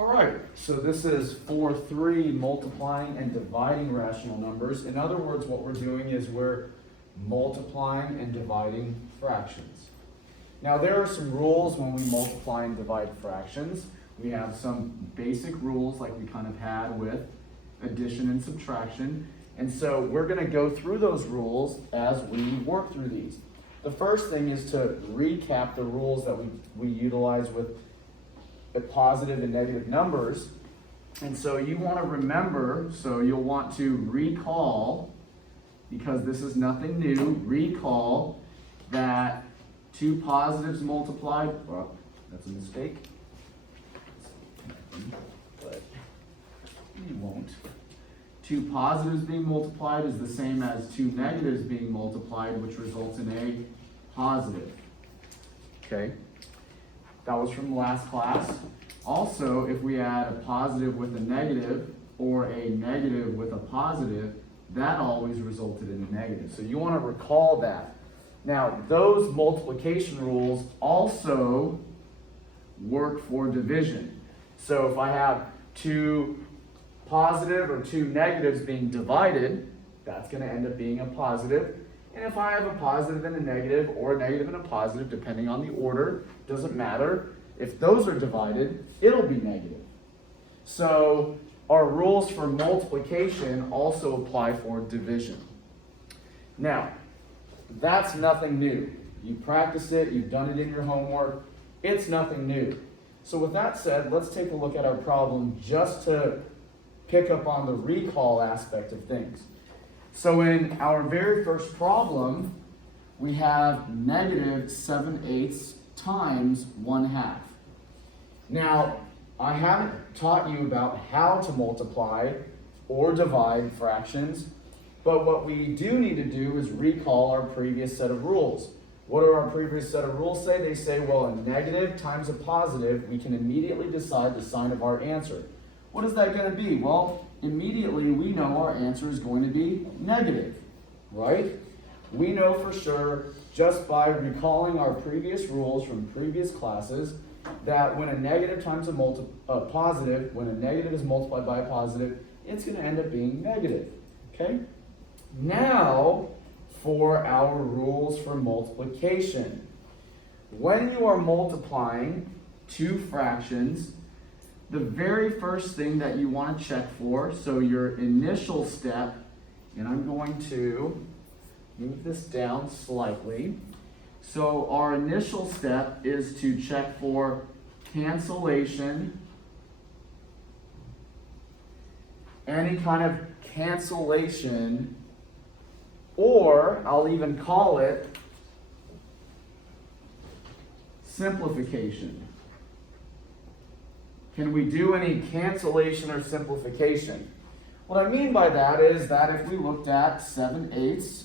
All right, so this is for 3 multiplying and dividing rational numbers. In other words, what we're doing is we're multiplying and dividing fractions. Now there are some rules when we multiply and divide fractions. We have some basic rules like we kind of had with addition and subtraction. And so we're going to go through those rules as we work through these. The first thing is to recap the rules that we utilize with positive and negative numbers. And so you want to remember, so you'll want to recall, because this is nothing new, recall that 2 positives multiplied, well, that's a mistake, but you won't. 2 positives being multiplied is the same as 2 negatives being multiplied, which results in a positive. Okay? That was from last class. Also, if we add a positive with a negative or a negative with a positive, that always resulted in a negative. So you want to recall that. Now, those multiplication rules also work for division. So if I have 2 positive or 2 negatives being divided, that's going to end up being a positive. And if I have a positive and a negative, or a negative and a positive, depending on the order, doesn't matter. If those are divided, it'll be negative. So our rules for multiplication also apply for division. Now, that's nothing new. You practice it, you've done it in your homework. It's nothing new. So with that said, let's take a look at our problem just to pick up on the recall aspect of things. So in our very first problem, we have negative 7/8 times 1/2. Now, I haven't taught you about how to multiply or divide fractions, but what we do need to do is recall our previous set of rules. What do our previous set of rules say? They say, well, a negative times a positive, we can immediately decide the sign of our answer. What is that going to be? Well, immediately we know our answer is going to be negative, right? We know for sure just by recalling our previous rules from previous classes that when a negative times a positive, when a negative is multiplied by a positive, it's going to end up being negative, okay? Now, for our rules for multiplication. When you are multiplying 2 fractions, the very first thing that you want to check for, so your initial step, and I'm going to move this down slightly. So our initial step is to check for cancellation, any kind of cancellation, or I'll even call it simplification. Can we do any cancellation or simplification? What I mean by that is that if we looked at 7/8,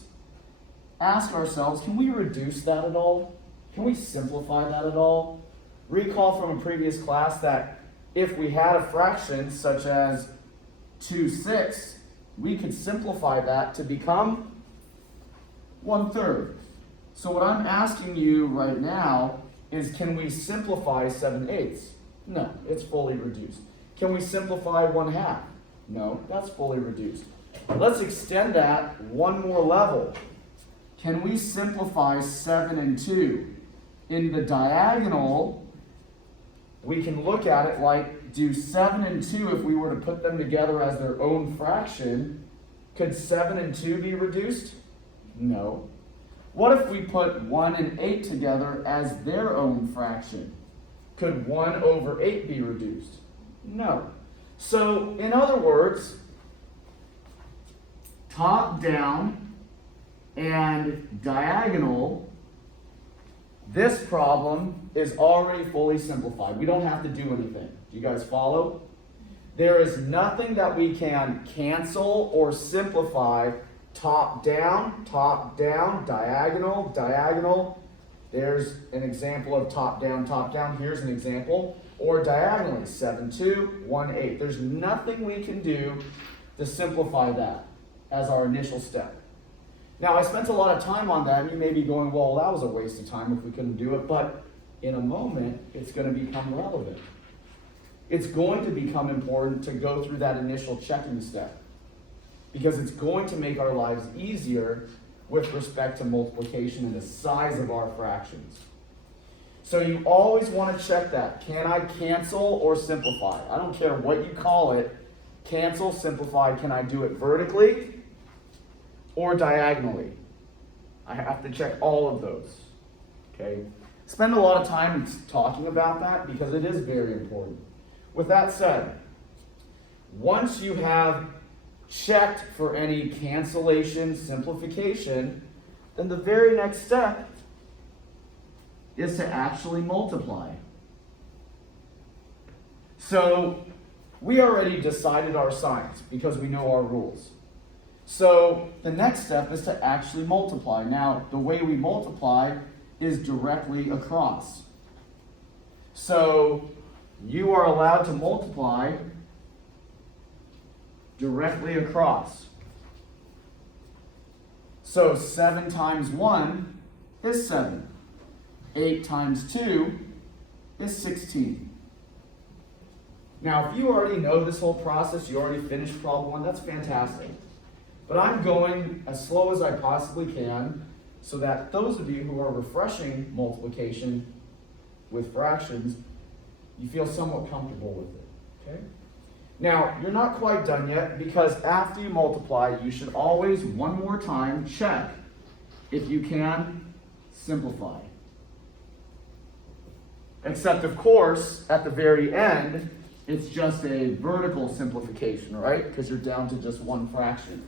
ask ourselves, can we reduce that at all? Can we simplify that at all? Recall from a previous class that if we had a fraction such as 2/6, we could simplify that to become 1/3. So what I'm asking you right now is, can we simplify 7/8? No, it's fully reduced. Can we simplify 1/2? No, that's fully reduced. Let's extend that one more level. Can we simplify 7 and 2? In the diagonal, we can look at it like, do 7 and 2, if we were to put them together as their own fraction, could 7 and 2 be reduced? No. What if we put 1 and 8 together as their own fraction? Could 1/8 be reduced? No. So, in other words, top down and diagonal, this problem is already fully simplified. We don't have to do anything. Do you guys follow? There is nothing that we can cancel or simplify. Top down, diagonal, diagonal. There's an example of top down. Here's an example. Or diagonally, 7/2, 1/8. There's nothing we can do to simplify that as our initial step. Now, I spent a lot of time on that, and you may be going, well, that was a waste of time if we couldn't do it, but in a moment, it's going to become relevant. it's going to become important to go through that initial checking step, because it's going to make our lives easier with respect to multiplication and the size of our fractions. So you always want to check that. Can I cancel or simplify? I don't care what you call it. Cancel, simplify. Can I do it vertically or diagonally? I have to check all of those. Okay? Spend a lot of time talking about that because it is very important. With that said, once you have checked for any cancellation, simplification, then the very next step is to actually multiply. So we already decided our signs because we know our rules. So the next step is to actually multiply. Now, the way we multiply is directly across. So you are allowed to multiply directly across. So 7 times 1 is 7. 8 times 2 is 16. Now, if you already know this whole process, you already finished problem 1, that's fantastic. But I'm going as slow as I possibly can so that those of you who are refreshing multiplication with fractions, you feel somewhat comfortable with it, okay? Now, you're not quite done yet because after you multiply, you should always, one more time, check if you can simplify. Except, of course, at the very end, it's just a vertical simplification, right? Because you're down to just one fraction.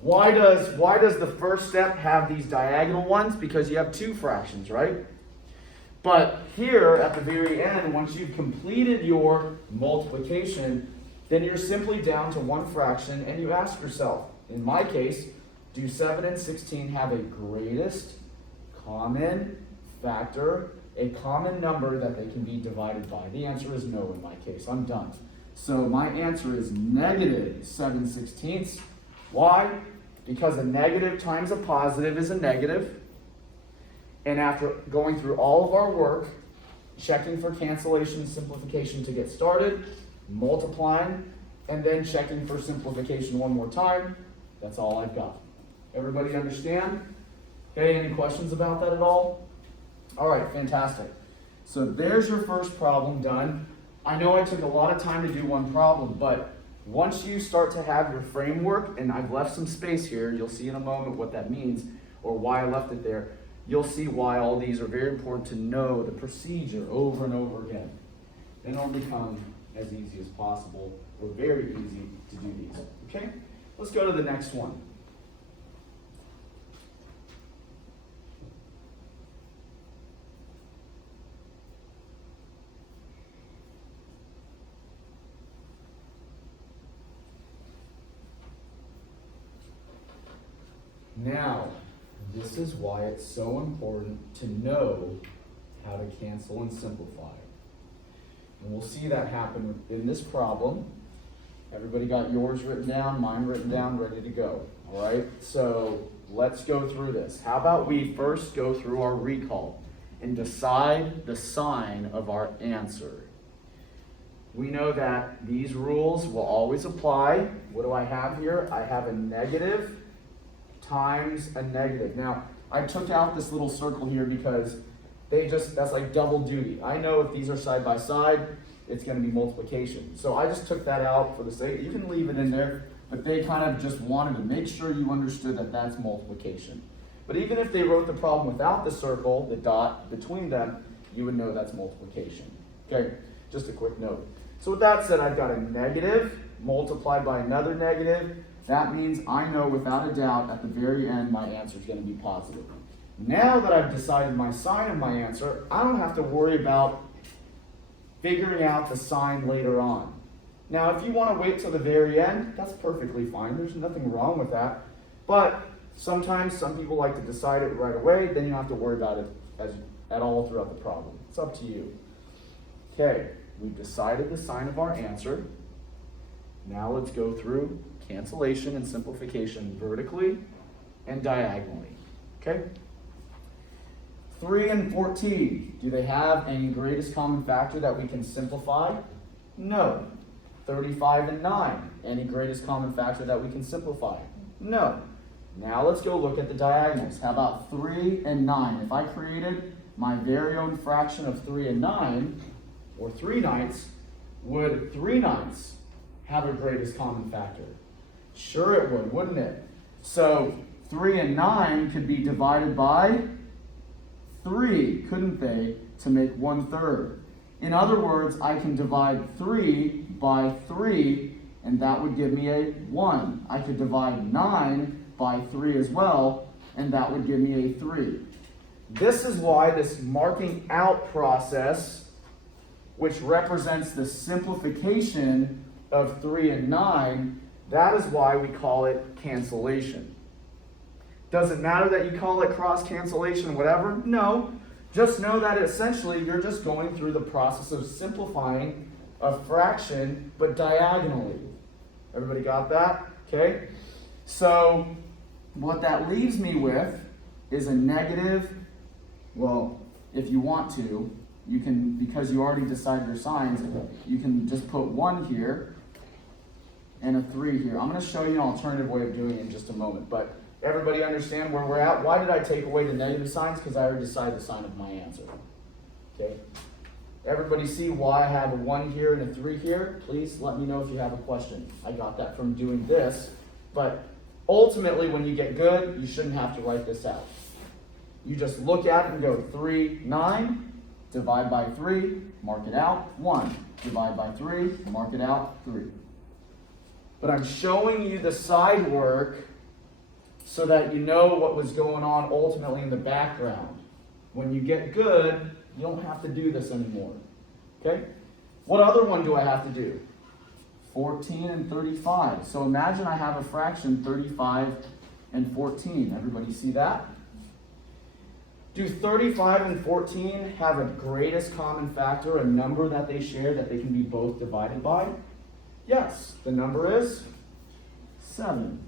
Why does the first step have these diagonal ones? Because you have 2 fractions, right? But here, at the very end, once you've completed your multiplication, then you're simply down to 1 fraction, and you ask yourself, in my case, do 7 and 16 have a greatest common factor, a common number that they can be divided by? The answer is no in my case. I'm done. So my answer is negative 7/16. Why? Because a negative times a positive is a negative. And after going through all of our work, checking for cancellation and simplification to get started, multiplying, and then checking for simplification one more time, that's all I've got. Everybody understand? Okay, any questions about that at all? All right, fantastic. So there's your first problem done. I know I took a lot of time to do one problem, but once you start to have your framework, and I've left some space here, you'll see in a moment what that means or why I left it there. You'll see why all these are very important to know the procedure over and over again. Then it'll become as easy as possible, or very easy to do these. Okay? Let's go to the next one. Now, this is why it's so important to know how to cancel and simplify. And we'll see that happen in this problem. Everybody got yours written down, mine written down, ready to go. All right, so let's go through this. How about we first go through our recall and decide the sign of our answer. We know that these rules will always apply. What do I have here? I have a negative times a negative. Now, I took out this little circle here because that's like double duty. I know if these are side by side, it's going to be multiplication. So I just took that out for the sake. You can leave it in there, but they kind of just wanted to make sure you understood that that's multiplication. But even if they wrote the problem without the circle, the dot between them, you would know that's multiplication. Okay, just a quick note. So with that said, I've got a negative multiplied by another negative. That means I know without a doubt at the very end my answer is going to be positive. Now that I've decided my sign of my answer, I don't have to worry about figuring out the sign later on. Now, if you want to wait till the very end, that's perfectly fine. There's nothing wrong with that. But sometimes some people like to decide it right away. Then you don't have to worry about it at all throughout the problem. It's up to you. Okay, we've decided the sign of our answer. Now let's go through cancellation and simplification vertically and diagonally. Okay? 3 and 14. Do they have any greatest common factor that we can simplify? No. 35 and 9, any greatest common factor that we can simplify? No. Now let's go look at the diagonals. How about 3 and 9? If I created my very own fraction of 3 and 9, or 3/9, would 3/9 have a greatest common factor? Sure it would, wouldn't it? So 3 and 9 could be divided by 3, couldn't they, to make 1/3. In other words, I can divide 3 by 3, and that would give me a 1. I could divide 9 by 3 as well, and that would give me a 3. This is why this marking out process, which represents the simplification of 3 and 9, that is why we call it cancellation. Does it matter that you call it cross cancellation, whatever? No. Just know that essentially you're just going through the process of simplifying a fraction, but diagonally. Everybody got that? Okay? So what that leaves me with is a negative, well, if you want to, you can, because you already decided your signs, you can just put 1 here and a 3 here. I'm going to show you an alternative way of doing it in just a moment, but everybody understand where we're at? Why did I take away the negative signs? Because I already decided the sign of my answer. Okay? Everybody see why I have a 1 here and a 3 here? Please let me know if you have a question. I got that from doing this, but ultimately when you get good, you shouldn't have to write this out. You just look at it and go 3, 9, divide by 3, mark it out, 1. Divide by 3, mark it out, 3. But I'm showing you the side work so that you know what was going on ultimately in the background. When you get good, you don't have to do this anymore. Okay? What other one do I have to do? 14 and 35. So imagine I have a fraction 35 and 14. Everybody see that? Do 35 and 14 have a greatest common factor, a number that they share that they can be both divided by? Yes. The number is 7.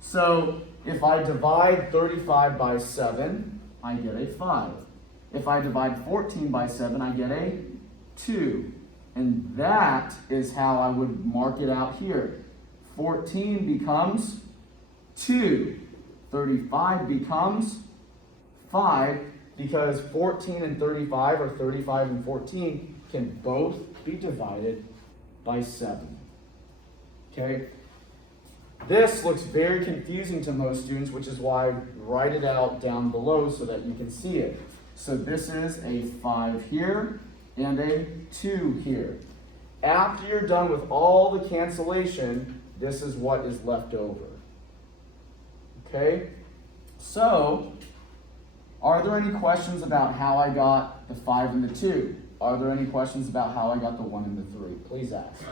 So if I divide 35 by 7, I get a 5. If I divide 14 by 7, I get a 2. And that is how I would mark it out here. 14 becomes 2. 35 becomes 5, because 14 and 35, or 35 and 14, can both be divided by 7. Okay? This looks very confusing to most students, which is why I write it out down below so that you can see it. So this is a 5 here and a 2 here. After you're done with all the cancellation, this is what is left over. Okay? So, are there any questions about how I got the 5 and the 2? Are there any questions about how I got the 1 and the 3? Please ask.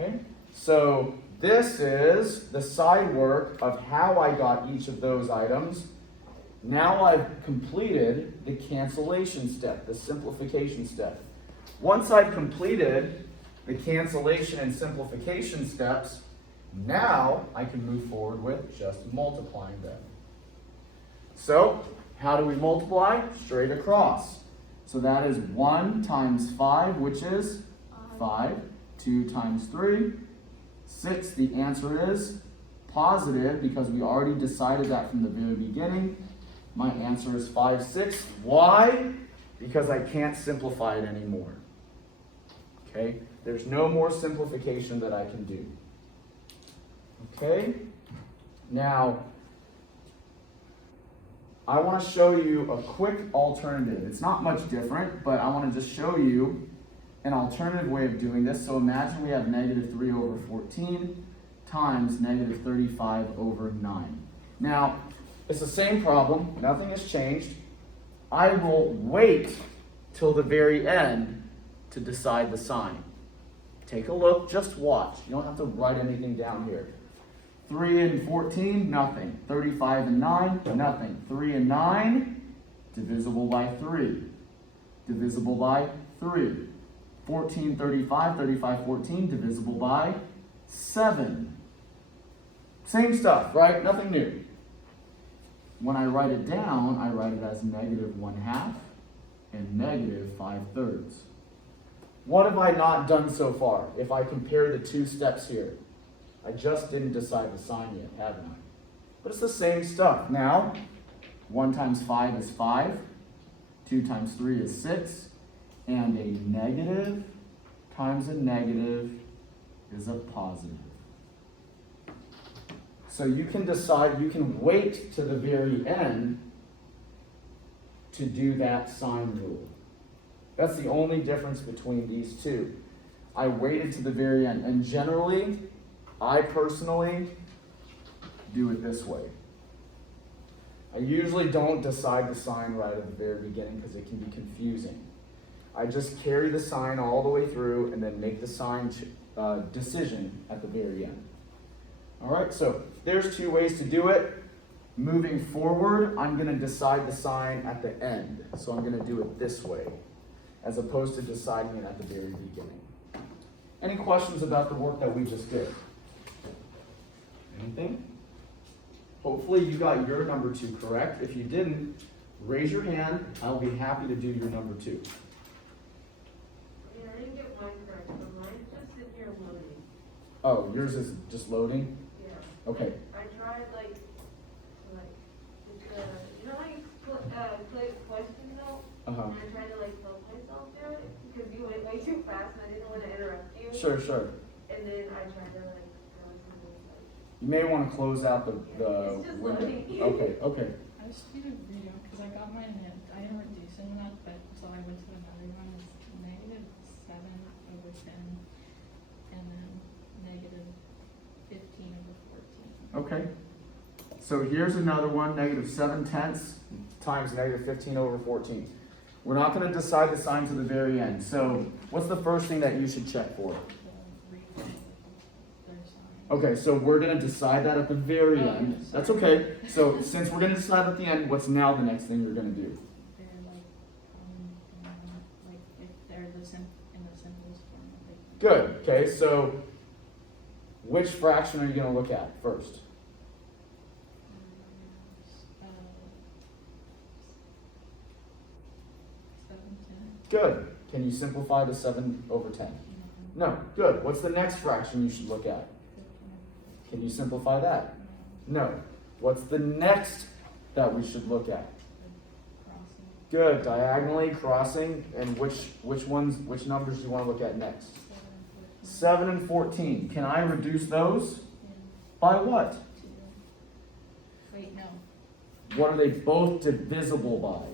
Okay, so this is the side work of how I got each of those items. Now I've completed the cancellation step, the simplification step. Once I've completed the cancellation and simplification steps, now I can move forward with just multiplying them. So, how do we multiply? Straight across. So that is 1 times 5, which is 5. 2 times 3, 6. The answer is positive because we already decided that from the very beginning. My answer is 5, 6. Why? Because I can't simplify it anymore. Okay? There's no more simplification that I can do. Okay? Now, I want to show you a quick alternative. It's not much different, but I want to just show you an alternative way of doing this. So imagine we have negative 3 over 14 times negative 35 over 9. Now, it's the same problem. Nothing has changed. I will wait till the very end to decide the sign. Take a look. Just watch. You don't have to write anything down here. 3 and 14, nothing. 35 and 9, nothing. 3 and 9, divisible by 3. Divisible by 3. 14, 35, 35, 14, divisible by 7. Same stuff, right? Nothing new. When I write it down, I write it as negative 1/2 and negative 5/3. What have I not done so far? If I compare the two steps here, I just didn't decide the sign yet, haven't I? But it's the same stuff. Now, 1 times 5 is 5, 2 times 3 is 6, and a negative times a negative is a positive. So you can decide, you can wait to the very end to do that sign rule. That's the only difference between these two. I waited to the very end, and generally, I personally do it this way. I usually don't decide the sign right at the very beginning because it can be confusing. I just carry the sign all the way through and then make the sign decision at the very end. All right, so there's 2 ways to do it. Moving forward, I'm going to decide the sign at the end. So I'm going to do it this way, as opposed to deciding it at the very beginning. Any questions about the work that we just did? Anything? Hopefully you got your number 2 correct. If you didn't, raise your hand. I'll be happy to do your number 2. I didn't get mine correct, but mine's just sitting here loading. Oh, yours is just loading? Yeah. Okay. I tried it's you know how you click questions out? Uh-huh. And I tried to help myself do it because you went way too fast and I didn't want to interrupt you. Sure, sure. And then I tried to You may want to close out the it's just window. loading. Okay, okay. I just did a video because I got mine and I didn't reduce it enough, but so I went to another one. It's -7/10, and then -15/14. Okay. So here's another one, -7/10 times -15/14. We're not going to decide the sign to the very end. So what's the first thing that you should check for? Okay, so we're going to decide that at the very end. That's okay. So since we're going to decide at the end, what's now the next thing you're going to do? They're if they're in the simplest form. Good. Okay, so which fraction are you going to look at first? 7/10. Good. Can you simplify to 7/10? No. Good. What's the next fraction you should look at? Can you simplify that? No. What's the next that we should look at? Good. Diagonally crossing. And which numbers do you want to look at next? 7 and 14. Can I reduce those? By what? Wait, no. What are they both divisible by?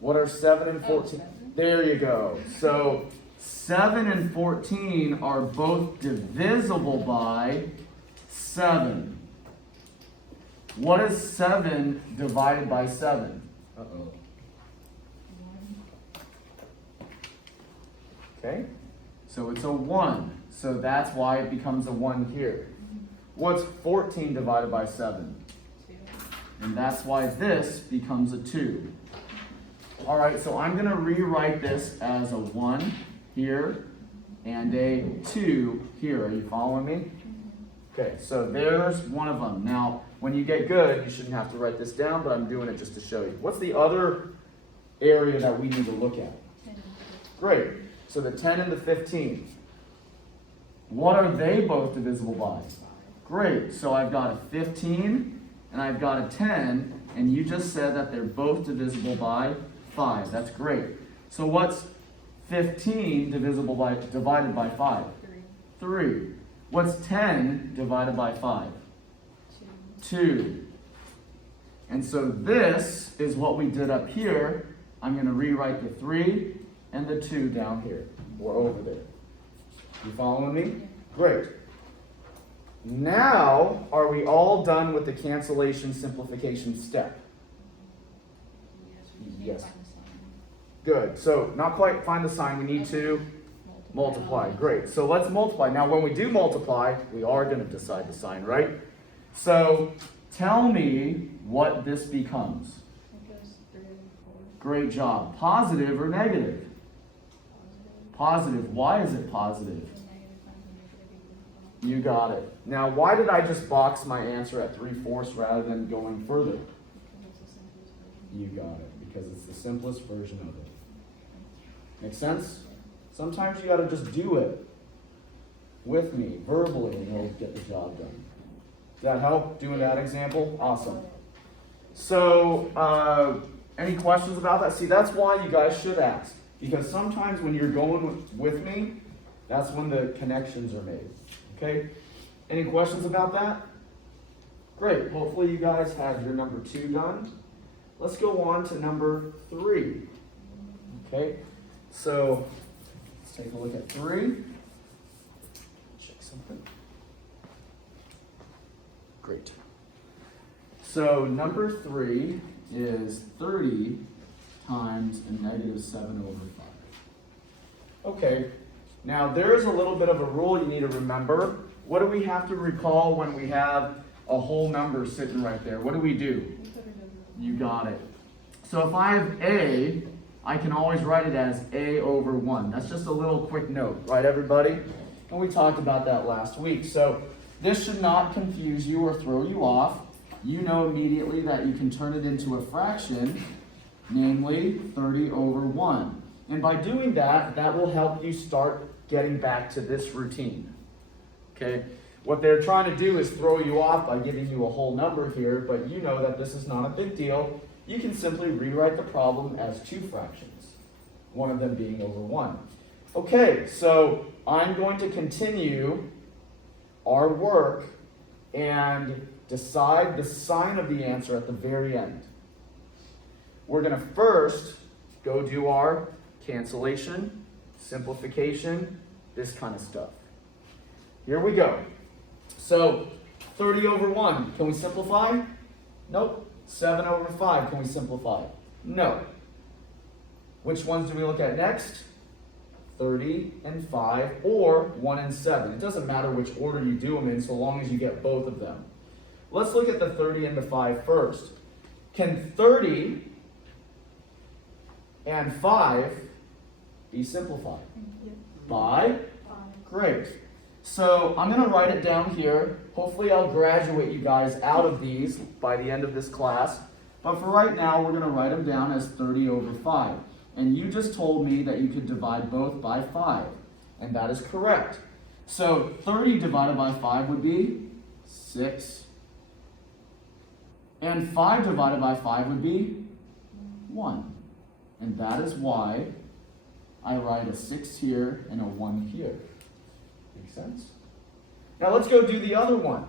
What are 7 and 14? 7. There you go. So 7 and 14 are both divisible by 7. What is 7 divided by 7? Uh-oh. 1. Okay. So it's a 1. So that's why it becomes a 1 here. What's 14 divided by 7? 2. And that's why this becomes a 2. All right, so I'm going to rewrite this as a 1 here and a 2 here. Are you following me? Okay, so there's one of them. Now, when you get good, you shouldn't have to write this down, but I'm doing it just to show you. What's the other area that we need to look at? 10. Great. So the 10 and the 15. What are they both divisible by? Great. So I've got a 15 and I've got a 10, and you just said that they're both divisible by 5. That's great. So what's 15 divided by 5? 3. What's 10 divided by 5? 2. And so this is what we did up here. I'm going to rewrite the 3 and the 2 down here, or over there. You following me? Great. Now, are we all done with the cancellation simplification step? Yes. Good. So, not quite find the sign. We need to multiply. Great. So, let's multiply. Now, when we do multiply, we are going to decide the sign, right? So, tell me what this becomes. It goes 3 and 4. Great job. Positive or negative? Positive. Why is it positive? You got it. Now, why did I just box my answer at 3/4 rather than going further? Because it's the You got it, because it's the simplest version of it. Make sense? Sometimes you gotta just do it with me, verbally, and you'll get the job done. Did that help, doing that example? Awesome. So, any questions about that? See, that's why you guys should ask. Because sometimes when you're going with me, that's when the connections are made. Okay? Any questions about that? Great. Hopefully you guys have your number 2 done. Let's go on to number 3. Okay? So, let's take a look at 3. Check something. Great. So, number 3 is 30 times a negative 7 over 5. Okay, now there is a little bit of a rule you need to remember. What do we have to recall when we have a whole number sitting right there? What do we do? You got it. So if I have a, I can always write it as a over 1. That's just a little quick note, right everybody? And we talked about that last week. So this should not confuse you or throw you off. You know immediately that you can turn it into a fraction, namely 30 over 1. And by doing that, that will help you start getting back to this routine. Okay? What they're trying to do is throw you off by giving you a whole number here, but you know that this is not a big deal. You can simply rewrite the problem as 2 fractions, one of them being over 1. Okay, so I'm going to continue our work and decide the sign of the answer at the very end. We're going to first go do our cancellation, simplification, this kind of stuff. Here we go. So, 30 over 1, can we simplify? Nope. 7 over 5, can we simplify? No. Which ones do we look at next? 30 and 5, or 1 and 7. It doesn't matter which order you do them in, so long as you get both of them. Let's look at the 30 and the 5 first. Can 30 and 5 be simplified? By? Great. So I'm going to write it down here. Hopefully I'll graduate you guys out of these by the end of this class. But for right now, we're going to write them down as 30 over 5. And you just told me that you could divide both by 5. And that is correct. So 30 divided by 5 would be 6. And 5 divided by 5 would be 1. And that is why I write a 6 here and a 1 here. Make sense? Now let's go do the other one.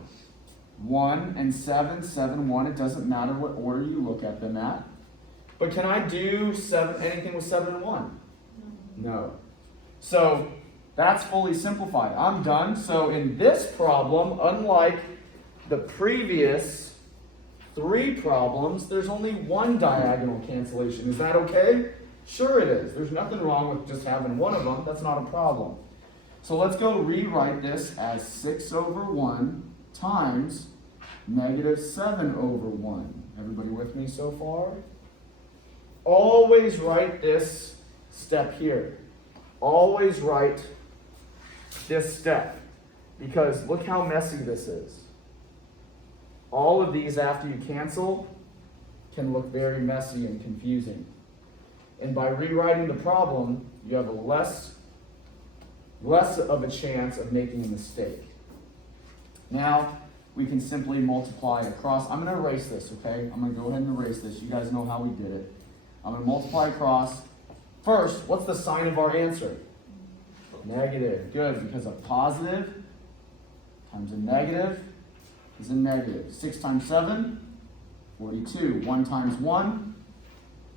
1 and 7, 7, 1. It doesn't matter what order you look at them at. But can I do anything with 7 and 1? No. So that's fully simplified. I'm done. So in this problem, unlike the previous 3 problems, there's only 1 diagonal cancellation. Is that okay? Sure it is. There's nothing wrong with just having one of them. That's not a problem. So let's go rewrite this as 6 over 1 times negative 7 over 1. Everybody with me so far? Always write this step here. Always write this step. Because look how messy this is. All of these after you cancel can look very messy and confusing. And by rewriting the problem, you have a less of a chance of making a mistake. Now, we can simply multiply across. I'm going to erase this, okay? I'm going to go ahead and erase this. You guys know how we did it. I'm going to multiply across. First, what's the sign of our answer? Negative. Good, because a positive times a negative is a negative. 6 times 7, 42. 1 times 1,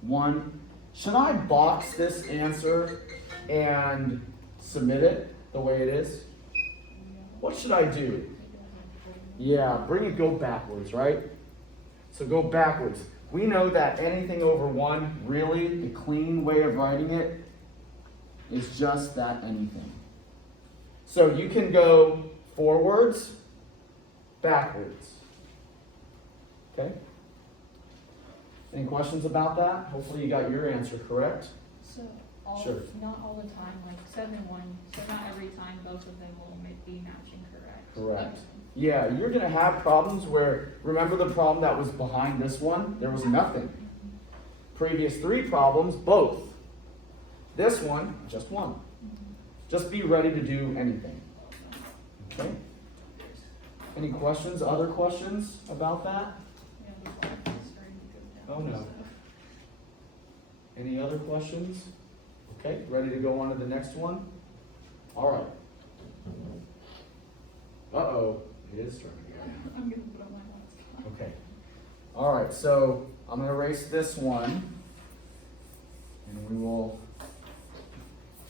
1. Should I box this answer and submit it the way it is? What should I do? Yeah, go backwards, right? So go backwards. We know that anything over 1, really, the clean way of writing it is just that anything. So you can go forwards, backwards. Okay? Any questions about that? Hopefully you got your answer correct. So, Sure. not all the time, like 7 and 1, so not every time both of them will be matching correct. Correct. Okay. Yeah, you're going to have problems where, remember the problem that was behind this one? There was nothing. Previous 3 problems, both. This one, just 1. Just be ready to do anything. Okay? Any questions, other questions about that? Yeah, the clock is starting to go down. Oh, no. so. Any other questions? Okay, ready to go on to the next one? All right. Uh-oh, it is starting to go down. I'm gonna put on my hotspot. Okay. All right, so I'm going to erase this one, and we will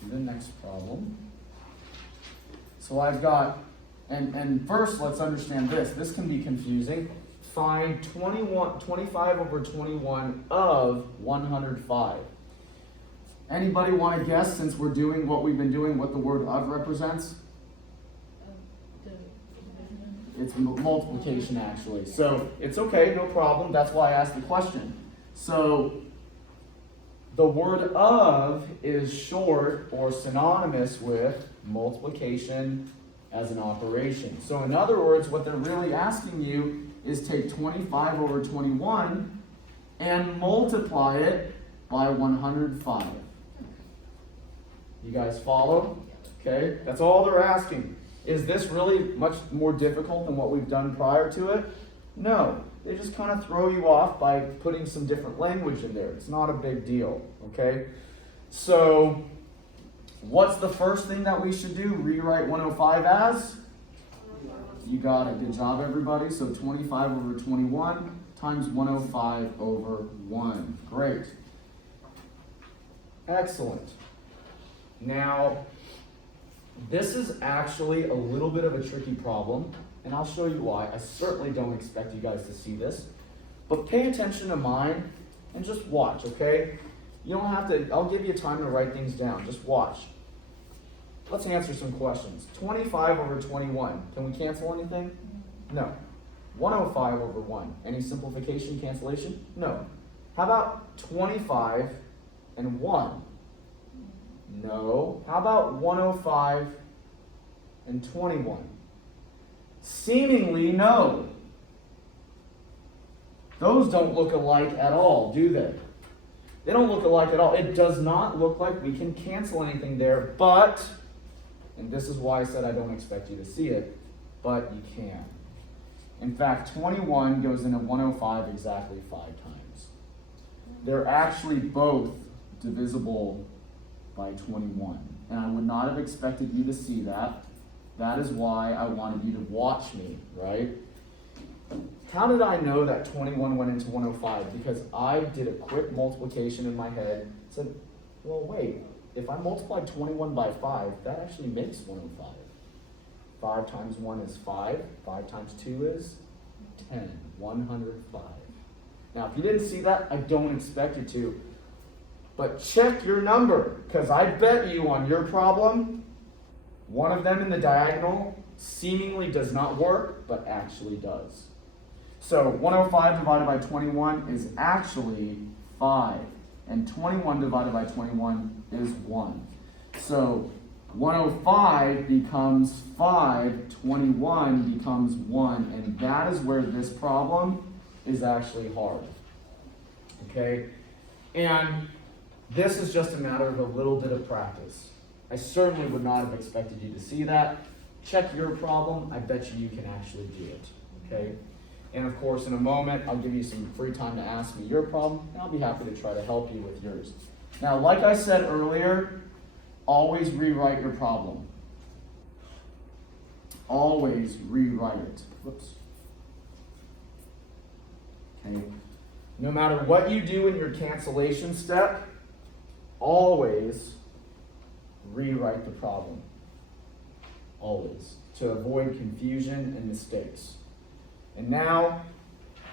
do the next problem. So I've got, and first let's understand this. This can be confusing. Find 25 over 21 of 105. Anybody want to guess, since we're doing what we've been doing, what the word of represents? Division. It's multiplication, actually. So it's okay, no problem. That's why I asked the question. So the word of is short or synonymous with multiplication as an operation. So in other words, what they're really asking you is take 25 over 21 and multiply it by 105. You guys follow? Okay, that's all they're asking. Is this really much more difficult than what we've done prior to it? No. They just kind of throw you off by putting some different language in there. It's not a big deal, okay? So, what's the first thing that we should do? Rewrite 105 as? You got it. Good job, everybody. So 25 over 21 times 105 over 1. Great. Excellent. Now, this is actually a little bit of a tricky problem, and I'll show you why. I certainly don't expect you guys to see this, but pay attention to mine and just watch, okay? You don't have to, I'll give you time to write things down. Just watch. Let's answer some questions. 25 over 21. Can we cancel anything? No. 105 over 1. Any simplification, cancellation? No. How about 25 and 1? No. How about 105 and 21? Seemingly no. Those don't look alike at all, do they? They don't look alike at all. It does not look like we can cancel anything there, but, and this is why I said I don't expect you to see it, but you can. In fact, 21 goes into 105 exactly 5 times. They're actually both divisible by 21. And I would not have expected you to see that. That is why I wanted you to watch me, right? How did I know that 21 went into 105? Because I did a quick multiplication in my head. Said, well, wait, if I multiply 21 by 5, that actually makes 105. 5 times 1 is 5. 5 times 2 is 10. 105. Now, if you didn't see that, I don't expect you to. But check your number, because I bet you on your problem, one of them in the diagonal seemingly does not work, but actually does. So 105 divided by 21 is actually 5. And 21 divided by 21 is 1. So 105 becomes 5, 21 becomes 1, and that is where this problem is actually hard. Okay? And this is just a matter of a little bit of practice. I certainly would not have expected you to see that. Check your problem. I bet you can actually do it. Okay? And of course, in a moment, I'll give you some free time to ask me your problem, and I'll be happy to try to help you with yours. Now, like I said earlier, always rewrite your problem. Always rewrite it. Whoops. Okay? No matter what you do in your cancellation step, always rewrite the problem. Always. To avoid confusion and mistakes. And now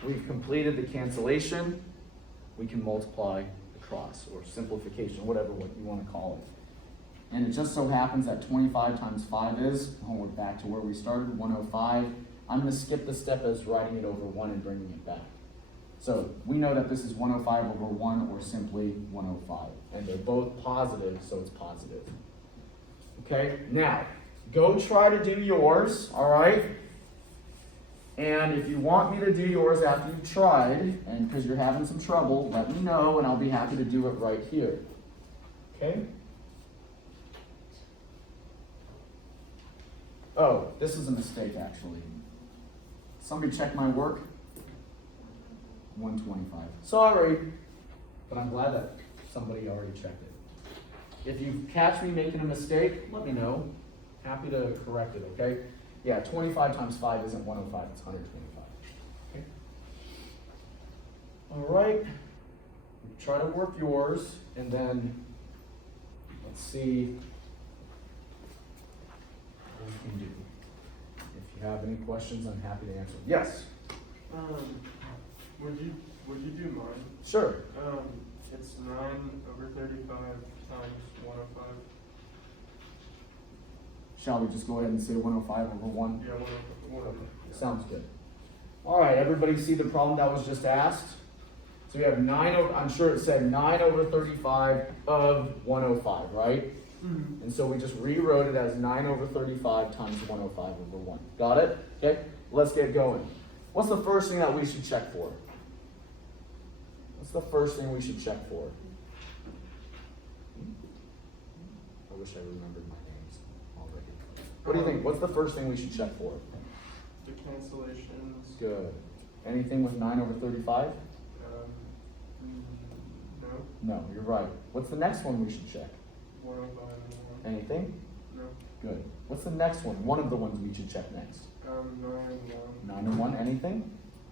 we've completed the cancellation. We can multiply the cross or simplification, whatever what you want to call it. And it just so happens that 25 times 5 is, we're back to where we started, 105. I'm going to skip the step as writing it over 1 and bringing it back. So we know that this is 105 over 1 or simply 105. And they're both positive, so it's positive. Okay, now go try to do yours, all right? And if you want me to do yours after you've tried, and because you're having some trouble, let me know and I'll be happy to do it right here. Okay? Oh, this is a mistake actually. Somebody check my work. 125. Sorry, but I'm glad that somebody already checked it. If you catch me making a mistake, let me know. Happy to correct it, okay? Yeah, 25 times 5 isn't 105, it's 125. Okay? All right. Try to work yours, and then let's see what we can do. If you have any questions, I'm happy to answer. Yes? Would you do mine? Sure. It's 9/35 times 105. Shall we just go ahead and say 105 over 1? Yeah, 105. Yeah. Sounds good. All right, everybody see the problem that was just asked? So we have 9 over, I'm sure it said 9/35 of 105, right? Mm-hmm. And so we just rewrote it as 9/35 times 105 over 1. Got it? Okay, let's get going. What's the first thing that we should check for? What's the first thing we should check for? I wish I remembered my names already. What do you think? What's the first thing we should check for? The cancellations. Good. Anything with 9/35? No. No, you're right. What's the next one we should check? 105 and 1. Anything? No. Good. What's the next one? One of the ones we should check next. 9 and 1. 9 and 1, anything?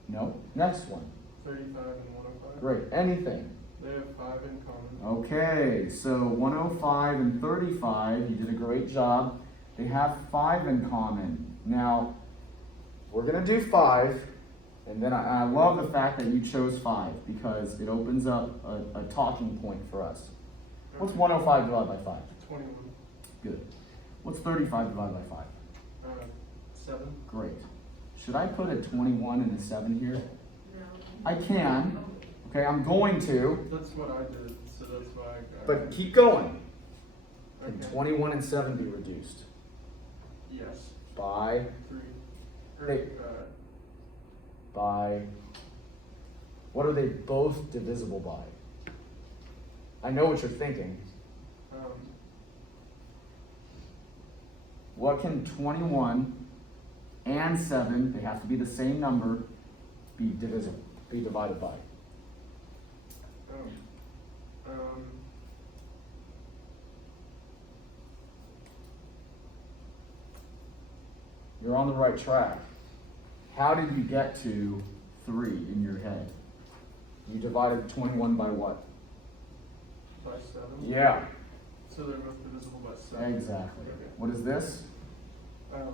No. Next one. 35 and 105. Great. Anything? They have 5 in common. Okay, so 105 and 35, you did a great job. They have 5 in common. Now, we're going to do 5, and then I love the fact that you chose 5 because it opens up a talking point for us. What's 105 divided by 5? 21. Good. What's 35 divided by 5? 7. Great. Should I put a 21 and a 7 here? No. I can. Okay, I'm going to, That's what I did, so that's why I got but it. keep going. Can Okay. 21 and 7 be reduced? Yes. By, 3. Hey. by, what are they both divisible by? I know what you're thinking. What can 21 and 7, they have to be the same number, be divided by? You're on the right track. How did you get to 3 in your head? You divided 21 by what? By 7. Yeah, So they're both divisible by 7. exactly. Okay. What is this? 1.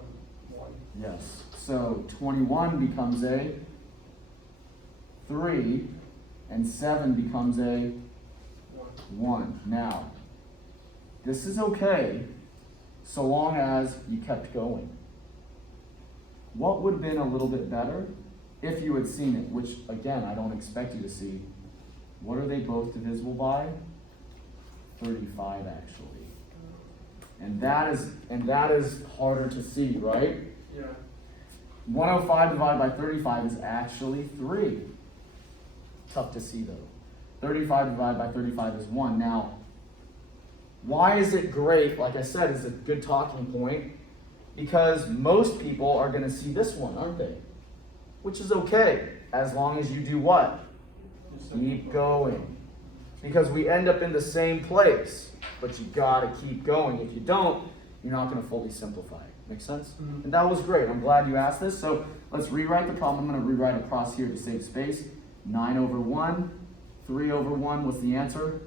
Yes. So 21 becomes a 3, and 7 becomes a 1. Now, this is okay so long as you kept going. What would have been a little bit better if you had seen it, which again, I don't expect you to see. What are they both divisible by? 35 actually. And that is harder to see, right? Yeah. 105 divided by 35 is actually 3. Tough to see though. 35 divided by 35 is 1. Now, why is it great? Like I said, it's a good talking point. Because most people are going to see this one, aren't they? Which is okay, as long as you do what? Keep going. Because we end up in the same place, but you gotta keep going. If you don't, you're not going to fully simplify. Make sense? Mhm. And that was great. I'm glad you asked this. So let's rewrite the problem. I'm going to rewrite across here to save space. 9 over 1, 3 over 1. What's the answer?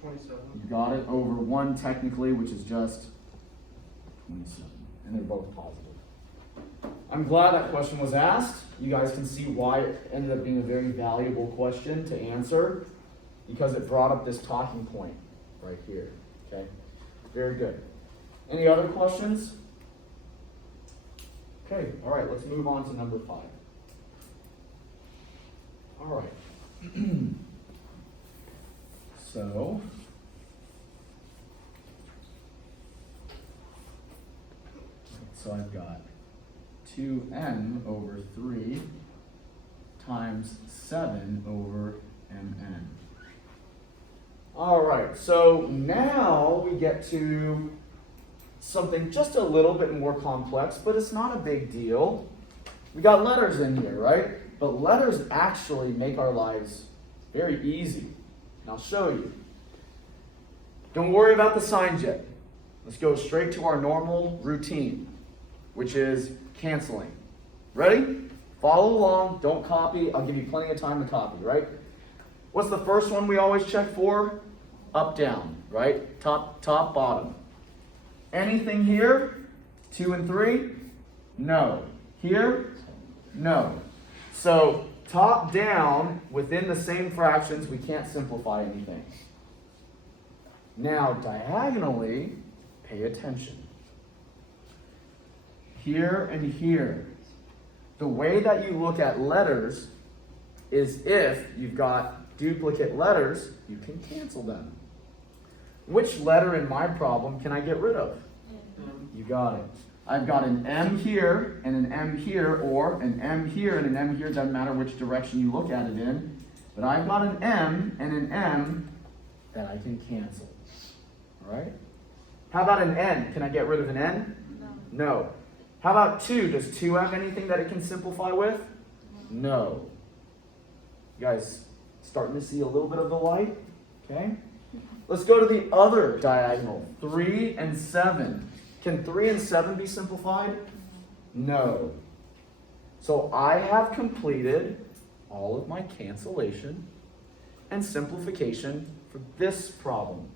27. You got it. Over 1 technically, which is just 27. And they're both positive. I'm glad that question was asked. You guys can see why it ended up being a very valuable question to answer because it brought up this talking point right here. Okay? Very good. Any other questions? Okay, all right, let's move on to number 5. All right. So, so I've got 2n over 3 times 7 over mn. All right, so now we get to something just a little bit more complex, but it's not a big deal. We got letters in here, right? But letters actually make our lives very easy. And I'll show you. Don't worry about the signs yet. Let's go straight to our normal routine, which is canceling. Ready? Follow along, don't copy. I'll give you plenty of time to copy, right? What's the first one we always check for? Up, down, right? Top, bottom. Anything here? 2 and 3? No. Here? No. So top, down, within the same fractions, we can't simplify anything. Now diagonally, pay attention. Here and here. The way that you look at letters is if you've got duplicate letters, you can cancel them. Which letter in my problem can I get rid of? You got it. I've got an M here and an M here, or an M here and an M here, doesn't matter which direction you look at it in. But I've got an M and an M that I can cancel. All right? How about an N? Can I get rid of an N? No. How about 2? Does 2 have anything that it can simplify with? No. You guys starting to see a little bit of the light? Okay? Let's go to the other diagonal. 3 and 7. Can 3 and 7 be simplified? No. So I have completed all of my cancellation and simplification for this problem.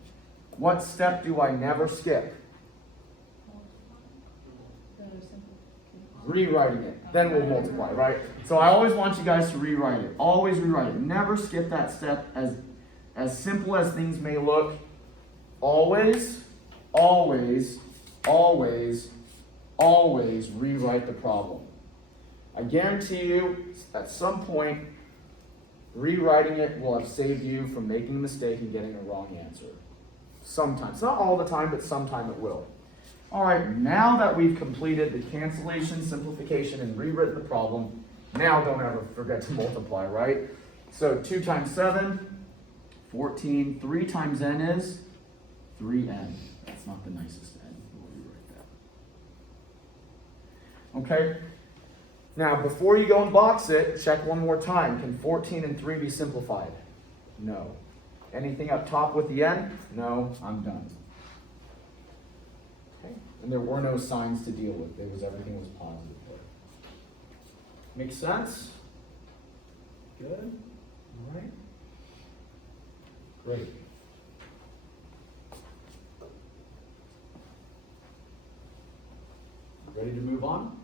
What step do I never skip? Rewriting it. Then we'll multiply, right? So I always want you guys to rewrite it. Always rewrite it. Never skip that step. As simple as things may look, always, always, always, always rewrite the problem. I guarantee you, at some point, rewriting it will have saved you from making a mistake and getting a wrong answer. Sometimes. Not all the time, but sometime it will. All right, now that we've completed the cancellation, simplification, and rewritten the problem, now don't ever forget to multiply, right? So 2 times 7, 14. 3 times n is 3n. That's not the nicest n. We'll rewrite that. Okay? Now, before you go and box it, check one more time. Can 14 and 3 be simplified? No. Anything up top with the n? No, I'm done. Okay? And there were no signs to deal with. Everything was positive there. Make sense? Good? All right. Great. Ready to move on?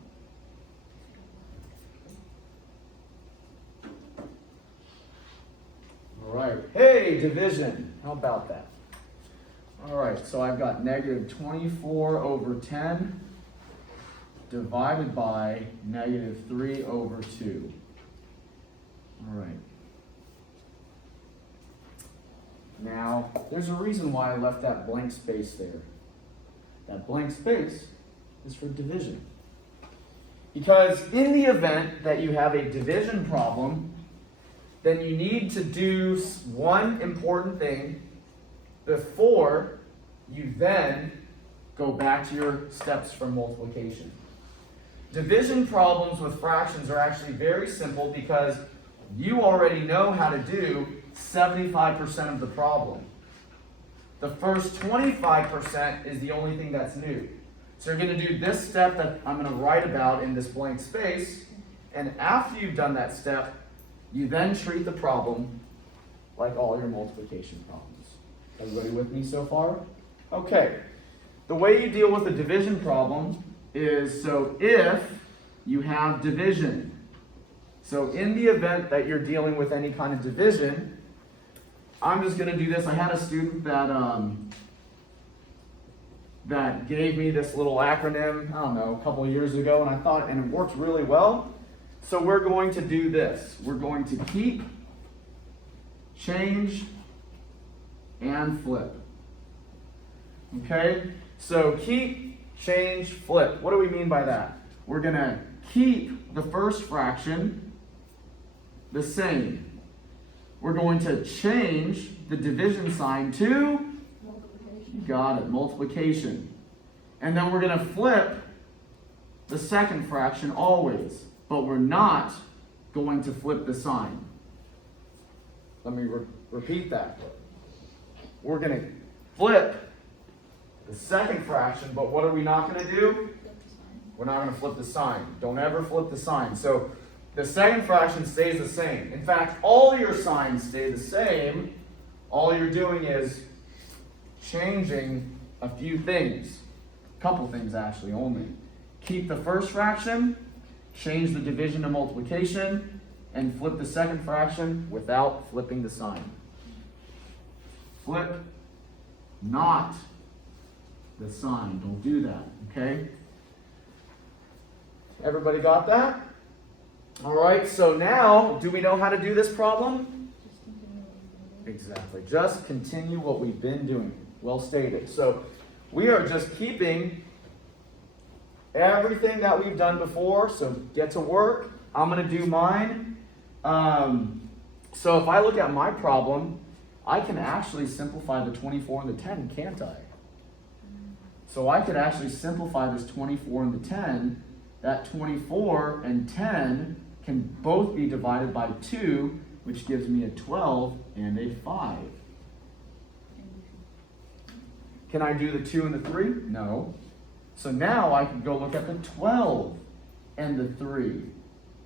All right. Hey, division. How about that? All right, so I've got negative 24 over 10 divided by negative 3 over 2. All right. Now, there's a reason why I left that blank space there. That blank space is for division. Because in the event that you have a division problem, then you need to do one important thing before you then go back to your steps for multiplication. Division problems with fractions are actually very simple because you already know how to do 75% of the problem. The first 25% is the only thing that's new. So you're going to do this step that I'm going to write about in this blank space, and after you've done that step, you then treat the problem like all your multiplication problems. Everybody with me so far? Okay. The way you deal with a division problem is, so if you have division, so in the event that you're dealing with any kind of division, I'm just going to do this. I had a student that gave me this little acronym, I don't know, a couple of years ago, and I thought, and it worked really well. So we're going to do this. We're going to keep, change, and flip. Okay? So keep change, flip. What do we mean by that? We're going to keep the first fraction the same. We're going to change the division sign to, you got it, multiplication. And then we're going to flip the second fraction always, but we're not going to flip the sign. Let me repeat that. We're going to flip the second fraction, but what are we not going to do? We're not going to flip the sign. Don't ever flip the sign. So the second fraction stays the same. In fact, all your signs stay the same. All you're doing is changing a few things. A couple things actually only. Keep the first fraction, change the division to multiplication, and flip the second fraction without flipping the sign. Flip not the sign. Don't do that, okay? Everybody got that? All right, so now, do we know how to do this problem? Exactly. Just continue what we've been doing. Well stated. So we are just keeping everything that we've done before. So get to work. I'm going to do mine. So if I look at my problem, I can actually simplify the 24 and the 10, can't I? So I could actually simplify this 24 and the 10. That 24 and 10 can both be divided by 2, which gives me a 12 and a 5. Can I do the 2 and the 3? No. So now I can go look at the 12 and the 3.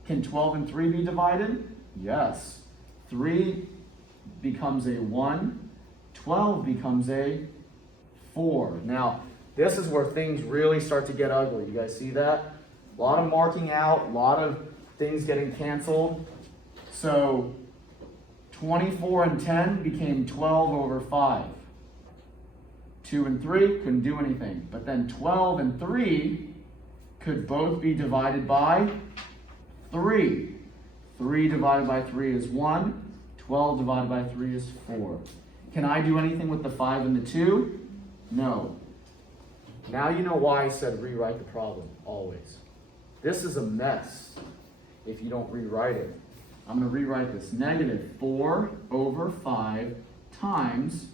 Can 12 and 3 be divided? Yes. 3 becomes a 1. 12 becomes a 4. Now, this is where things really start to get ugly. You guys see that? A lot of marking out, a lot of things getting canceled. So 24 and 10 became 12 over 5. 2 and 3 couldn't do anything. But then 12 and 3 could both be divided by 3. 3 divided by 3 is 1. 12 divided by 3 is 4. Can I do anything with the 5 and the 2? No. Now you know why I said rewrite the problem, always. This is a mess if you don't rewrite it. I'm going to rewrite this. Negative 4 over 5 times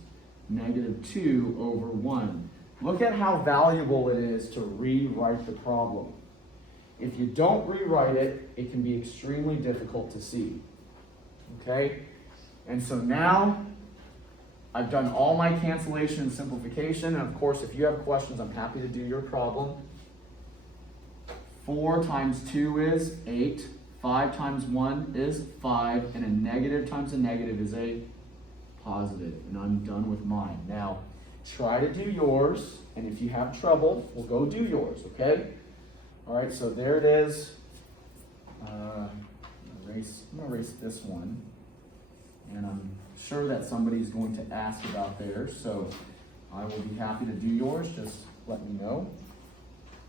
negative 2 over 1. Look at how valuable it is to rewrite the problem. If you don't rewrite it, it can be extremely difficult to see. Okay? And so now, I've done all my cancellation and simplification. And of course, if you have questions, I'm happy to do your problem. 4 times 2 is 8. 5 times 1 is 5. And a negative times a negative is a positive. And I'm done with mine. Now, try to do yours. And if you have trouble, we'll go do yours, okay? All right, so there it is. I'm going to erase this one. And I'm sure that somebody's going to ask about theirs. So I will be happy to do yours. Just let me know.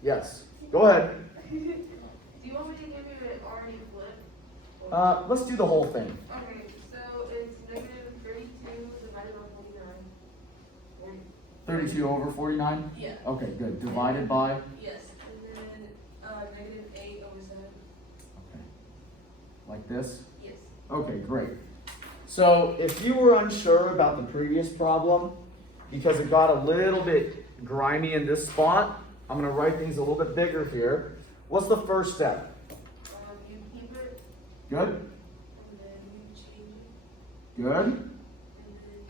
Yes, go ahead. Do you want me to give you it already flipped? Let's do the whole thing. Okay, so it's negative 32 divided by 49. 32 over 49? Yeah. Okay, good. Divided by? Yes, and then negative 8 over 7. Okay. Like this? Yes. Okay, great. So if you were unsure about the previous problem, because it got a little bit grimy in this spot, I'm going to write things a little bit bigger here. What's the first step? You keep it, Good? and then you change it, Good? and then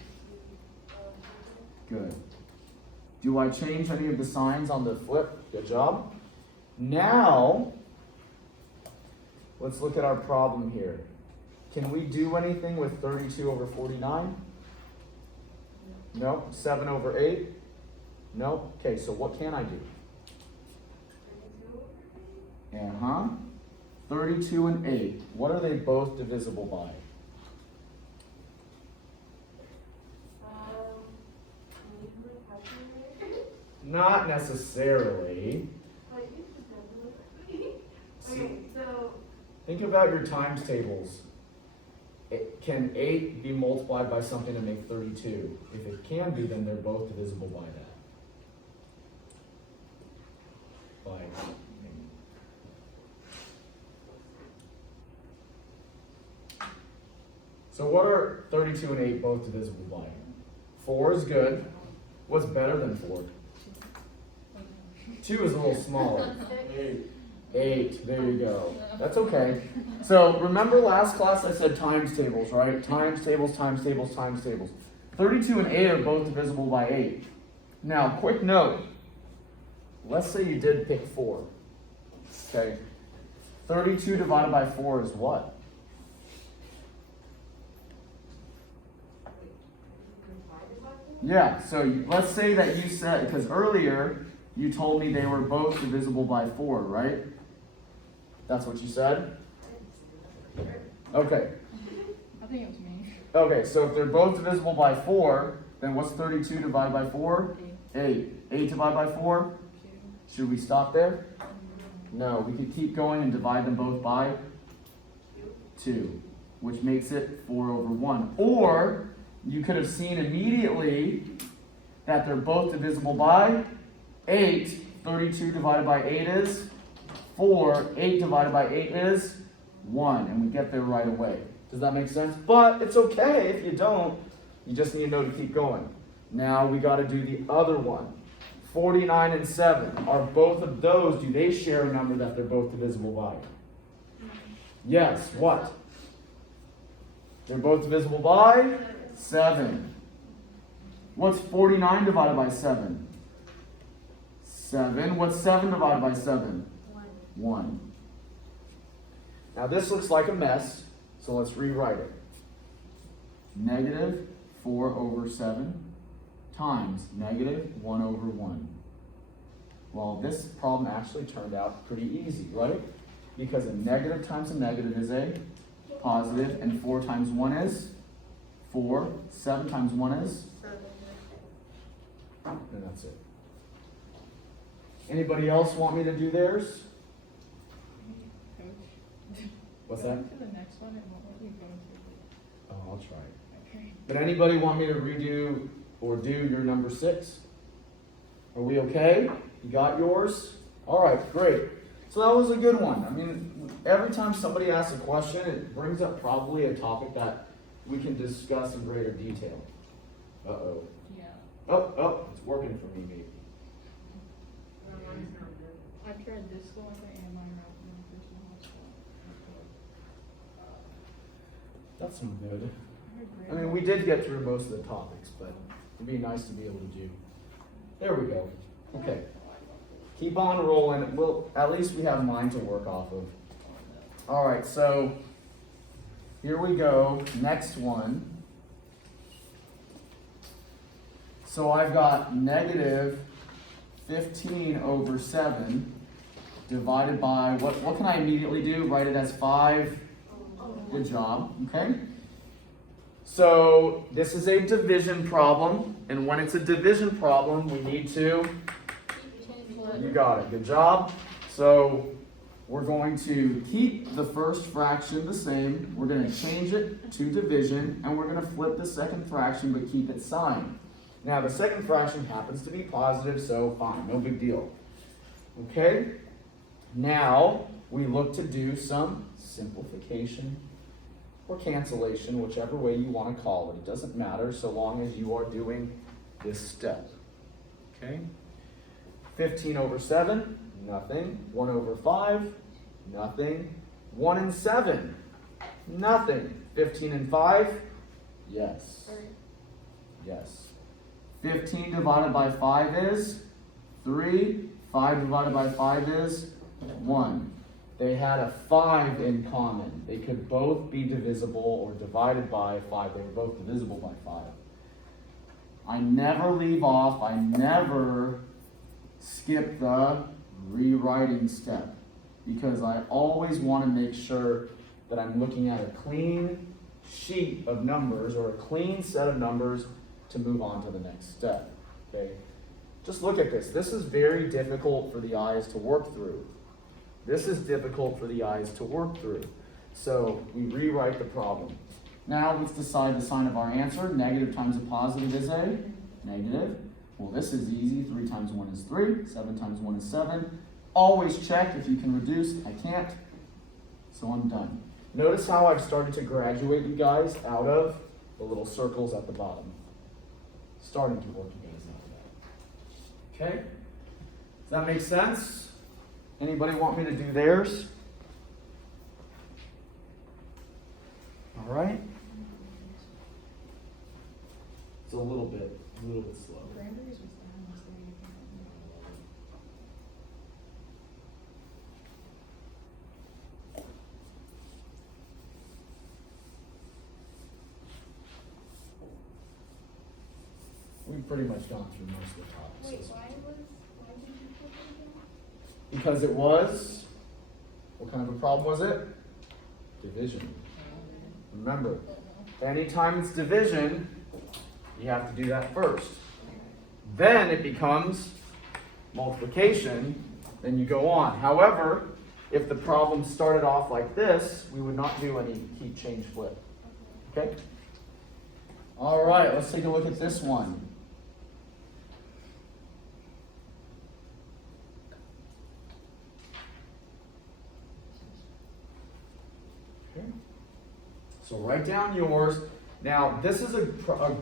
you Good. Do I change any of the signs on the flip? Good job. Now, let's look at our problem here. Can we do anything with 32 over 49? No. 7 over 8? No. Okay, so what can I do? 32 and 8. What are they both divisible by? Not necessarily. Okay, so Think about your times tables. Can 8 be multiplied by something to make 32? If it can be, then they're both divisible by that. blank. So what are 32 and 8 both divisible by? 4 is good. What's better than 4? 2 is a little smaller. 8, there you go. That's okay. So remember last class I said times tables, right? Times tables, times tables, times tables. 32 and 8 are both divisible by 8. Now, quick note. Let's say you did pick 4. Okay. 32 divided by 4 is what? Yeah, so let's say that you said, because earlier you told me they were both divisible by 4, right? That's what you said? Okay. I think it was me. Okay, so if they're both divisible by 4, then what's 32 divided by 4? 8. 8 divided by 4? 2. Should we stop there? No, we could keep going and divide them both by 2, which makes it 4 over 1. Or you could have seen immediately that they're both divisible by 8. 32 divided by 8 is 4. 8 divided by 8 is 1. And we get there right away. Does that make sense? But it's okay if you don't. You just need to know to keep going. Now we got to do the other one. 49 and 7. Are both of those, do they share a number that they're both divisible by? Yes. What? They're both divisible by 7. What's 49 divided by 7? 7. What's 7 divided by 7? 1. Now this looks like a mess, so let's rewrite it. Negative 4 over 7 times negative 1 over 1. Well, this problem actually turned out pretty easy, right? Because a negative times a negative is a positive, and 4 times 1 is 4. 7 times 1 is? And that's it. Anybody else want me to do theirs? What's that? Go to the next one and what were we going through? Oh, I'll try. Okay. But anybody want me to redo or do your number 6? Are we okay? You got yours? All right, great. So that was a good one. I mean, every time somebody asks a question, it brings up probably a topic that we can discuss in greater detail. Uh-oh. Yeah. Oh, it's working for me, maybe. I tried this one and my route That's no good. I mean, we did get through most of the topics, but it'd be nice to be able to do. There we go. Okay. Keep on rolling. Well, at least we have mine to work off of. All right, so here we go. Next one. So I've got negative 15 over 7 divided by, what can I immediately do? Write it as 5. Good job, okay? So this is a division problem, and when it's a division problem, we need to, you got it, good job. So we're going to keep the first fraction the same, we're going to change it to division, and we're going to flip the second fraction but keep it signed. Now the second fraction happens to be positive, so fine, no big deal. Okay? Now we look to do some simplification or cancellation, whichever way you want to call it. It doesn't matter so long as you are doing this step. Okay? 15 over 7, nothing. 1 over 5, nothing. 1 and 7, nothing. 15 and 5, yes. Yes. 15 divided by 5 is 3. 5 divided by 5 is 1. They had a 5 in common. They could both be divisible or divided by 5. They were both divisible by 5. I never leave off. I never skip the rewriting step because I always want to make sure that I'm looking at a clean sheet of numbers or a clean set of numbers to move on to the next step. Okay? Just look at this. This is very difficult for the eyes to work through. This is difficult for the eyes to work through. So we rewrite the problem. Now let's decide the sign of our answer. Negative times a positive is a negative. Well, this is easy. 3 times 1 is 3. 7 times 1 is 7. Always check if you can reduce. I can't, so I'm done. Notice how I've started to graduate you guys out of the little circles at the bottom. Starting to work you guys out of that. Okay? Does that make sense? Anybody want me to do theirs? All right. It's a little bit slow. Cranberries was down yesterday. We've pretty much gone through most of the topics. Wait, why did you put it again? Because it was, what kind of a problem was it? Division. Remember, anytime it's division, you have to do that first. Then it becomes multiplication, then you go on. However, if the problem started off like this, we would not do any heat change flip. Okay? All right, let's take a look at this one. Okay. So write down yours. Now, this is a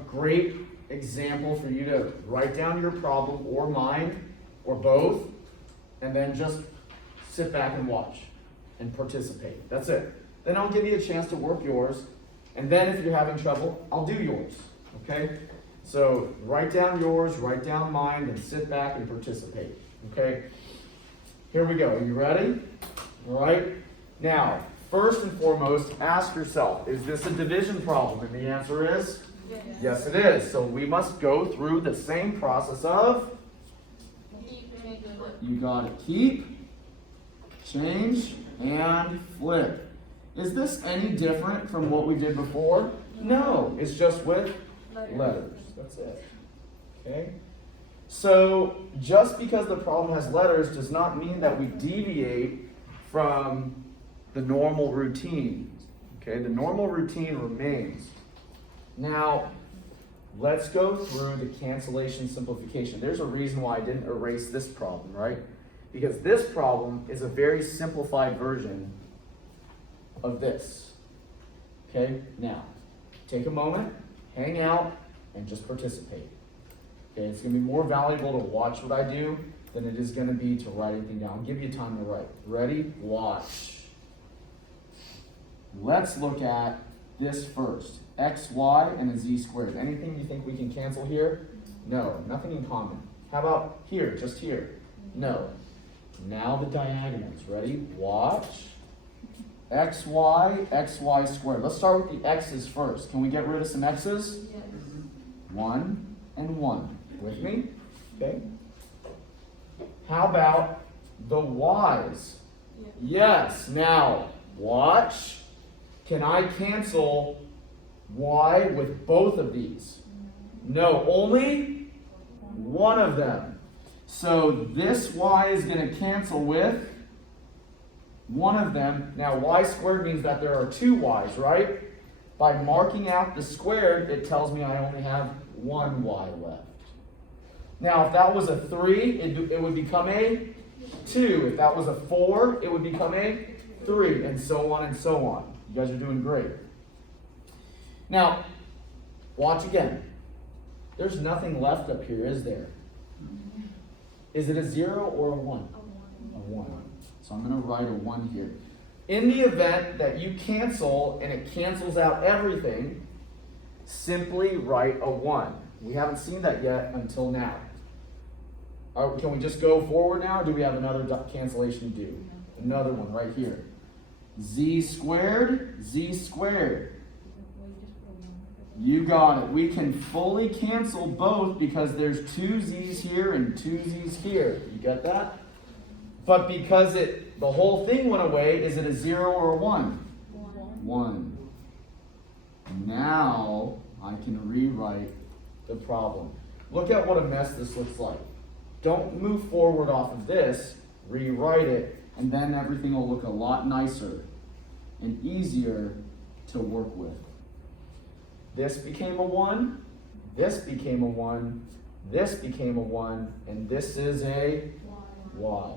great example for you to write down your problem or mine or both, and then just sit back and watch and participate. That's it. Then I'll give you a chance to work yours, and then if you're having trouble, I'll do yours. Okay? So write down yours, write down mine, and sit back and participate. Okay? Here we go. Are you ready? All right. Now, first and foremost, ask yourself, is this a division problem? And the answer is yes, it is. So we must go through the same process of, you got it, keep, change, and flip. Is this any different from what we did before? No, it's just with letters. That's it. Okay? So just because the problem has letters does not mean that we deviate from the normal routine. Okay, the normal routine remains. Now, let's go through the cancellation simplification. There's a reason why I didn't erase this problem, right? Because this problem is a very simplified version of this. Okay, now, take a moment, hang out, and just participate. Okay, it's going to be more valuable to watch what I do than it is going to be to write anything down. I'll give you time to write. Ready? Watch. Let's look at this first. X, Y, and a Z squared. Anything you think we can cancel here? No, nothing in common. How about here, just here? No. Now the diagonals. Ready? Watch. X, Y squared. Let's start with the X's first. Can we get rid of some X's? Yes. 1 and 1. With me? Okay. How about the Y's? Yes. Now, watch. Can I cancel Y with both of these? No, only one of them. So this Y is going to cancel with one of them. Now, Y squared means that there are two Y's, right? By marking out the squared, it tells me I only have one Y left. Now, if that was a 3, it would become a 2. If that was a 4, it would become a 3, and so on and so on. You guys are doing great. Now, watch again. There's nothing left up here, is there? Is it a 0 or a 1? A 1. So I'm going to write a 1 here. In the event that you cancel and it cancels out everything, simply write a 1. We haven't seen that yet until now. Can we just go forward now, or do we have another cancellation to do? Another one right here. Z squared, Z squared. You got it. We can fully cancel both because there's 2 Z's here and 2 Z's here. You get that? But because the whole thing went away, is it a 0 or a 1? 1. Now I can rewrite the problem. Look at what a mess this looks like. Don't move forward off of this, rewrite it, and then everything will look a lot nicer and easier to work with. This became a 1, this became a 1, this became a 1, and this is a Y.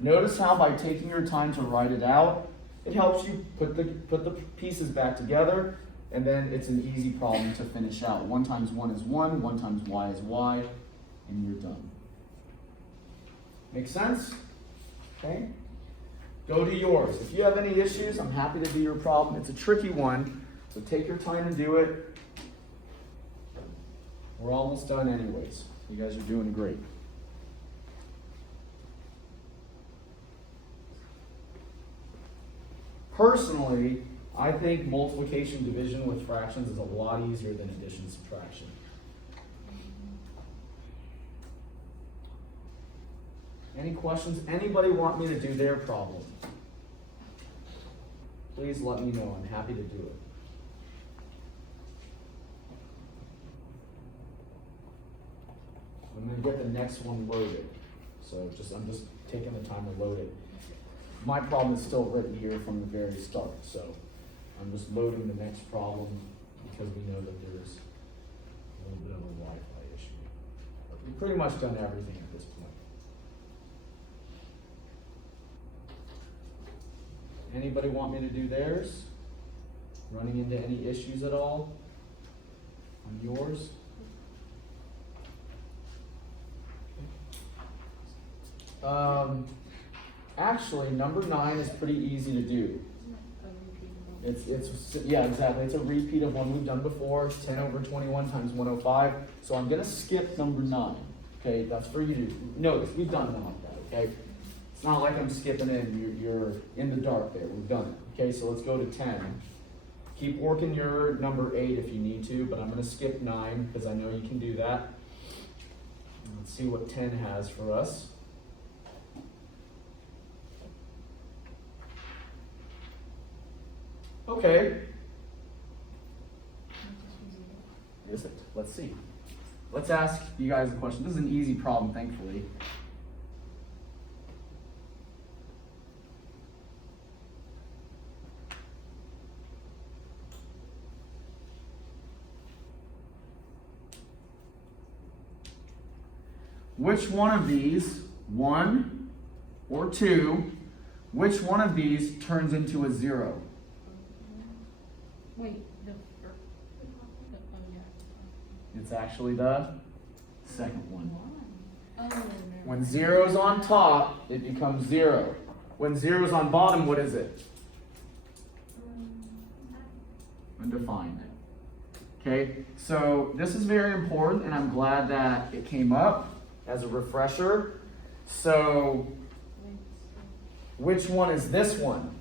Notice how by taking your time to write it out, it helps you put the pieces back together, and then it's an easy problem to finish out. 1 times 1 is 1, 1 times y is y, and you're done. Make sense? Okay? Go to yours. If you have any issues, I'm happy to do your problem. It's a tricky one, so take your time to do it. We're almost done anyways. You guys are doing great. Personally, I think multiplication division with fractions is a lot easier than addition subtraction. Any questions? Anybody want me to do their problem? Please let me know. I'm happy to do it. I'm going to get the next one loaded. So I'm just taking the time to load it. My problem is still written here from the very start, so I'm just loading the next problem because we know that there's a little bit of a Wi-Fi issue. But we've pretty much done everything at this point. Anybody want me to do theirs? Running into any issues at all on yours? Actually, number 9 is pretty easy to do. Yeah, exactly. It's a repeat of one we've done before. It's 10 over 21 times 105. So I'm gonna skip number 9. Okay, that's for you to notice. We've done one like that. Okay, it's not like I'm skipping in. You're in the dark there. We've done it. Okay, so let's go to 10. Keep working your number 8 if you need to, but I'm gonna skip 9 because I know you can do that. Let's see what 10 has for us. Okay. Is it? Let's see. Let's ask you guys a question. This is an easy problem, thankfully. Which one of these, 1 or 2, which one of these turns into a 0? Wait, oh yeah. It's actually the second one. Oh, When 0's on top, it becomes 0. When 0's on bottom, what is it? Undefined. Okay, so this is very important, and I'm glad that it came up as a refresher. So, which one is this one?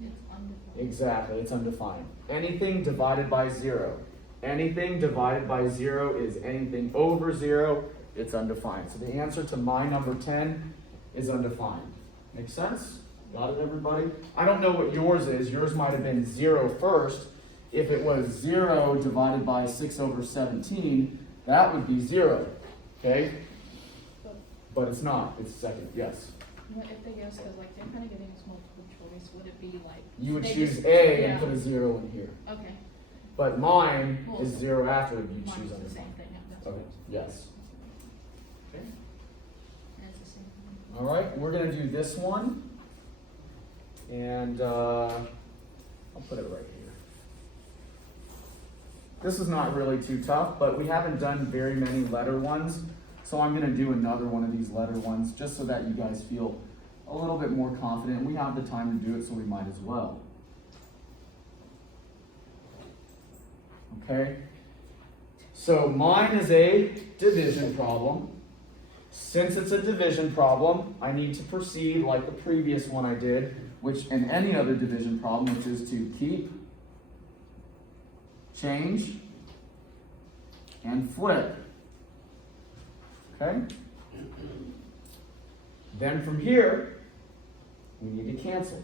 It's undefined. Exactly, it's undefined. Anything divided by 0. Anything divided by 0 is anything over 0, it's undefined. So the answer to my number 10 is undefined. Make sense? Got it, everybody? I don't know what yours is. Yours might have been 0 first. If it was 0 divided by 6 over 17, that would be 0. Okay? But it's not. It's second. Yes? What if they guess, because like they're kind of giving us multiple choice, would it be like? You would they choose just- A yeah. and put a 0 in here. Okay. But mine Well, is 0 after you Mine's choose the undefined. same thing, yeah, that's Okay, what yes. Okay. it's the same thing. All right, we're gonna do this one. And I'll put it right here. This is not really too tough, but we haven't done very many letter ones. So I'm gonna do another one of these letter ones just so that you guys feel a little bit more confident. We have the time to do it, so we might as well. Okay? So mine is a division problem. Since it's a division problem, I need to proceed like the previous one I did, which in any other division problem, which is to keep, change, and flip. Okay? Then from here, we need to cancel.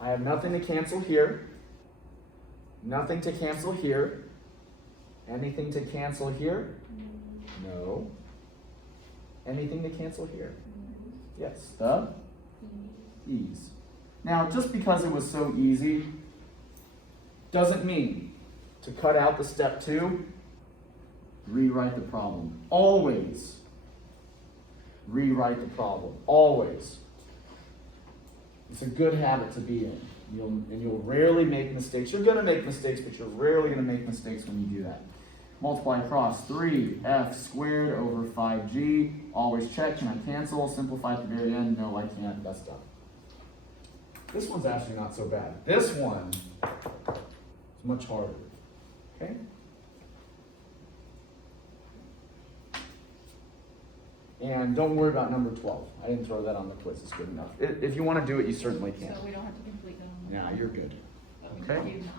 I have nothing to cancel here, nothing to cancel here, anything to cancel here? No. Anything to cancel here? Yes, the ease. Now, just because it was so easy, doesn't mean to cut out the step 2, rewrite the problem. Always, rewrite the problem, always. It's a good habit to be in. You'll rarely make mistakes. You're gonna make mistakes, but you're rarely gonna make mistakes when you do that. Multiply across 3f squared over 5g. Always check, can I cancel? Simplify at the very end. No, I can't. That's done. This one's actually not so bad. This one is much harder. Okay? And don't worry about number 12. I didn't throw that on the quiz. It's good enough. If you want to do it, you certainly can. So we don't have to complete that on the. Yeah, you're good. Okay. Okay. You not.